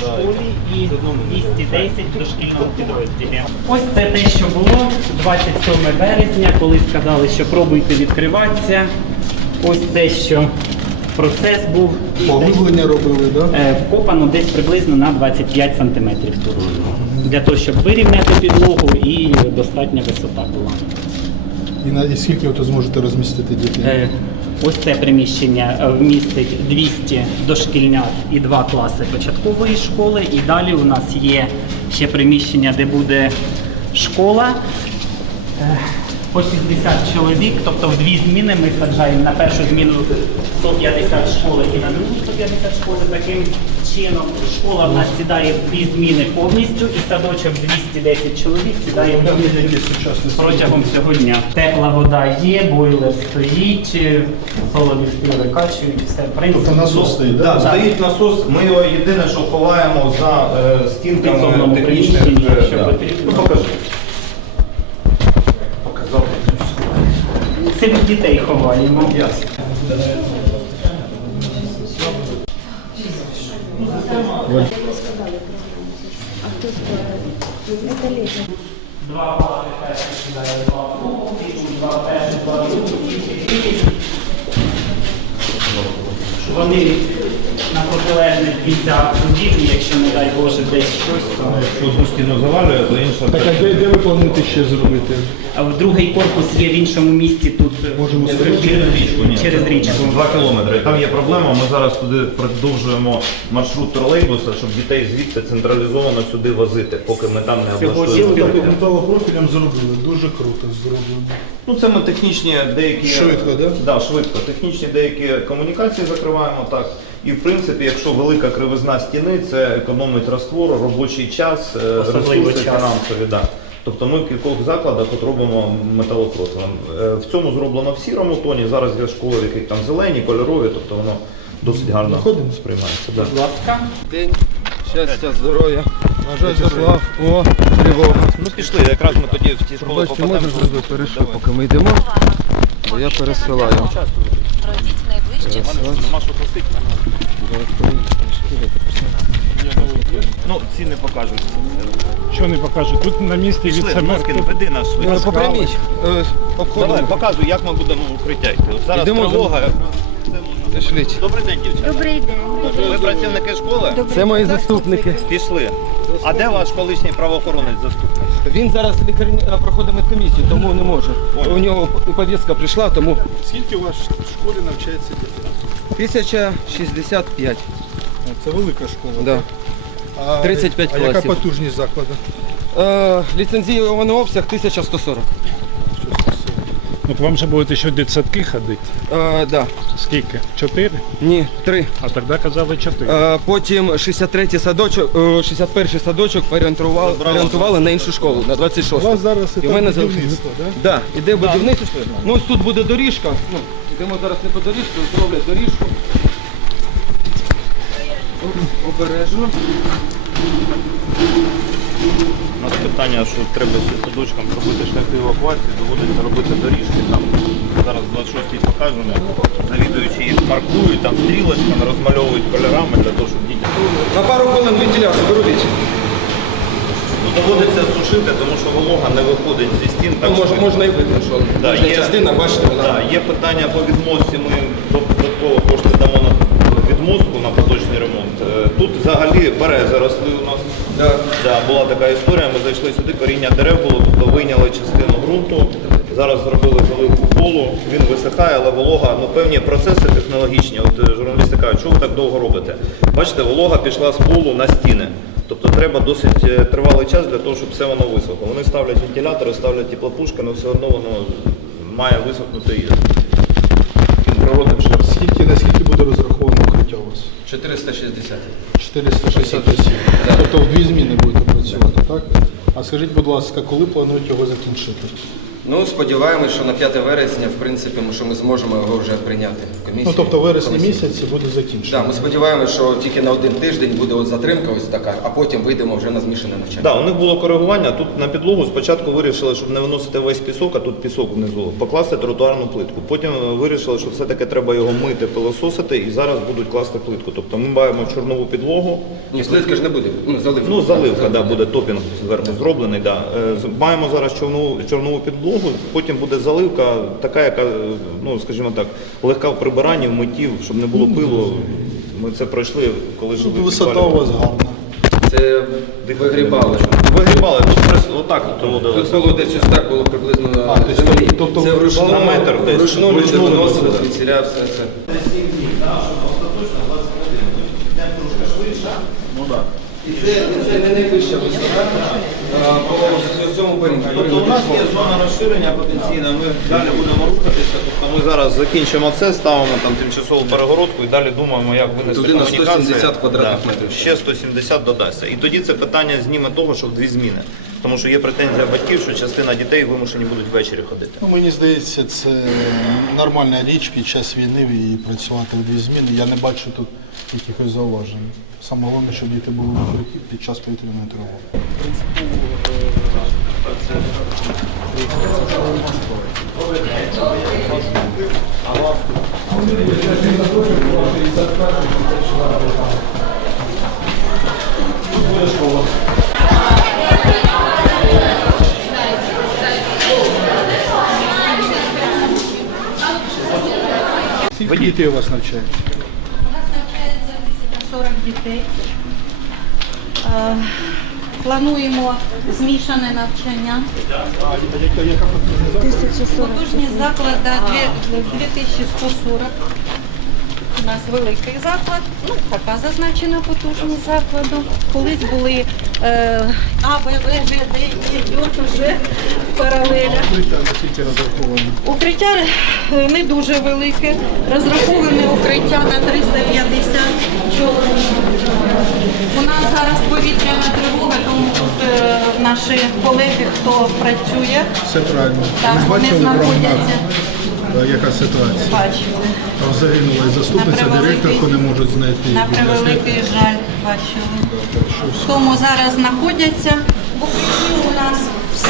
школі і 210 в дошкільному підрозділі. Ось це те, що було 27 березня, коли сказали, що пробуйте відкриватися. Ось це, що процес був. Поглиблення робили, да? Е, Вкопано десь приблизно на 25 сантиметрів тут. Для того, щоб вирівняти підлогу і достатня висота була. І на і скільки ви зможете розмістити дітей? Е, Ось це приміщення е, вмістить 200 дошкільнят і два класи початкової школи. І далі у нас є ще приміщення, де буде школа. По 60 чоловік, тобто в дві зміни ми саджаємо на першу зміну 150 школи і на другу 150 школи. Таким чином школа в нас сідає в дві зміни повністю, і садочок 210 чоловік сідає повністю протягом всього дня. Тепла вода є, бойлер стоїть, е, солодівки викачують, все в принципі. Тобто насос стоїть, да? Так, стоїть насос, ми його єдине, що ховаємо за е, стінками технічних. приміщенні, е, якщо да. потрібно. Ну, покажи. Це дітей ховаємо. Ясно. Два класи перші сідає два другу, два. Вони протилежних кінцях будівлі, якщо не дай Боже десь щось, то Якщо одну стіну завалює, то інша. Так, а де, де ви плануєте ще зробити? А в другий корпус є в іншому місті тут Можемо е, сказати, Через річку, ні. Через річку. Два кілометри. Там є проблема. Ми зараз туди продовжуємо маршрут тролейбуса, щоб дітей звідти централізовано сюди возити, поки ми там не Всього облаштуємо. сіл- Так, металопрофілем зробили, дуже круто зроблено. Ну це ми технічні деякі Швидко, да? Да, швидко. Технічні деякі комунікації закриваємо так. І в принципі, якщо велика кривизна стіни, це економить раствор, робочий час, е, Особливо ресурси час. фінансові. Да. Тобто ми в кількох закладах от робимо металопрофілем. Е, В цьому зроблено в сірому тоні. Зараз є школи, в яких там зелені, кольорові, тобто воно досить гарно сприймається. Да. Будь ласка. День щастя, здоров'я. О, тривога. Ну пішли, якраз ми тоді в ті школи Бачите, попадемо. можна зробити перейшов, поки ми йдемо, бо я пересилаю. Пройдіть найближче. Нема що просити. Ну, ці не покажуть. Що не покажу? Тут на місці Пішли, віце-мер. Москін, веди нас Е. Попряміть, е, Давай, обходимо. показуй, як ми будемо в укриття йти. От зараз Йдемо тривога. Пішліть. Добрий день, дівчата. Добрий день. Ви працівники школи? Це мої заступники. Пішли. А де ваш колишній правоохоронець заступник? Він зараз лікарні е, проходить медкомісію, тому не може. У нього повістка прийшла, тому Скільки у вас в школі навчається дітей? 1065. Це велика школа. Да. А, 35 а яка класів. потужність закладу? Е, ліцензійований обсяг 1140. От вам же будете ще дитсадки ходити. Е, да. Скільки? Чотири? Ні, три. А тоді казали чотири. Е, потім 63 садочок, е, 61 садочок переорієнтували, переорієнтували на іншу школу, на 26. У вас зараз І мене залишилось- так? Да, іде будівництво. Ну ось тут буде доріжка. Ну, йдемо зараз не по доріжку, зроблять доріжку. Обережно. У нас питання, що треба ще садочкам робити шляхи евакуації, доводиться робити доріжки там. Зараз 26-й покажемо. Завідуючи їх маркують, там стрілочками, розмальовують кольорами для того, щоб дітям. На пару хвилин вентиляцію виробіть. Ну, доводиться сушити, тому що волога не виходить зі стін. Так Ну, можна, швидко. можна і видно, що Да, є- частина, бачите, вона. Да, є питання по відмостці. Ми додатково кошти дамо на відмостку на поточний ремонт. Е, Тут взагалі берези росли у нас. Да. Да, була така історія. Ми зайшли сюди, коріння дерев було, тобто вийняли частину ґрунту. Зараз зробили заливку полу, він висихає, але волога, ну певні процеси технологічні. От е, журналісти кажуть, чого ви так довго робите? Бачите, волога пішла з полу на стіни. Тобто треба досить е, тривалий час для того, щоб все воно висохло. Вони ставлять вентилятори, ставлять теплопушки, але все одно воно має висохнути і природним шляхом. Скільки, наскільки буде розраховано укриття у вас? 460. 467. Да. Тобто в дві зміни будете працювати, так? А скажіть, будь ласка, коли планують його закінчити? Ну, сподіваємось, що на 5 вересня, в принципі, ми- що ми зможемо його вже прийняти в комісії. Ну тобто в вересні Комісії. місяці буде закінчено. Так, ми сподіваємося, що тільки на один тиждень буде от затримка ось така, а потім вийдемо вже на змішане навчання. Да, у них було коригування. Тут на підлогу спочатку вирішили, щоб не виносити весь пісок, а тут пісок внизу, покласти тротуарну плитку. Потім е, вирішили, що все-таки треба його мити, пилососити, і зараз будуть класти плитку. Тобто ми маємо чорнову підлогу. Ні, плитка ж не буде. Ну, заливка. Ну, заливка, да, буде топінг зверху зроблений. Да. Е, з- Маємо зараз чорнову, чорнову підлогу, потім буде заливка, така, яка, ну, скажімо так, легка в прибиранні, в миттів, щоб не було пилу. Ми це пройшли, коли жили. в Висота у вас гарна. Це вигрібали. Вигрібали, ну, просто отак от. Тут було десь ось так було приблизно на А, тобто- землі. тобто це вручну, на метр десь. вручну люди виносили. звідсіля все це. І це, і це не найвища висота по цьому периметру. Тобто у нас є зона розширення потенційна, ми далі будемо рухатися. Тобто ми зараз закінчимо це, ставимо там тимчасову перегородку і далі думаємо, як винести Туди на комунікації. 170 квадратних метрів. Ще 170 додасться. І тоді це питання зніме того, що в дві зміни. Тому що є претензія батьків, що частина дітей вимушені будуть ввечері ходити. Ну, мені здається, це нормальна річ під час війни і працювати в дві зміни. Я не бачу тут якихось зауважень. Саме головне, щоб діти були в укритті під час повітряної тривоги. Скільки дітей у вас навчається? У нас навчається 40 дітей. Е, Плануємо змішане навчання. Потужність закладу дві- 2140. У нас великий заклад, ну така зазначена потужність закладу. Колись були А, Б, В, Ж, Д, Е, вже в паралелях. Укриття е, не дуже велике. Розраховане укриття на 350 чоловік. У нас зараз повітряна тривога, тому тут е, наші колеги, хто працює, Все правильно. Так, вони знаходяться. Яка ситуація? бачили. Там загинула і заступниця На директорку не можуть знайти. На превеликий жаль бачили. Тому зараз знаходяться. Укритті у нас все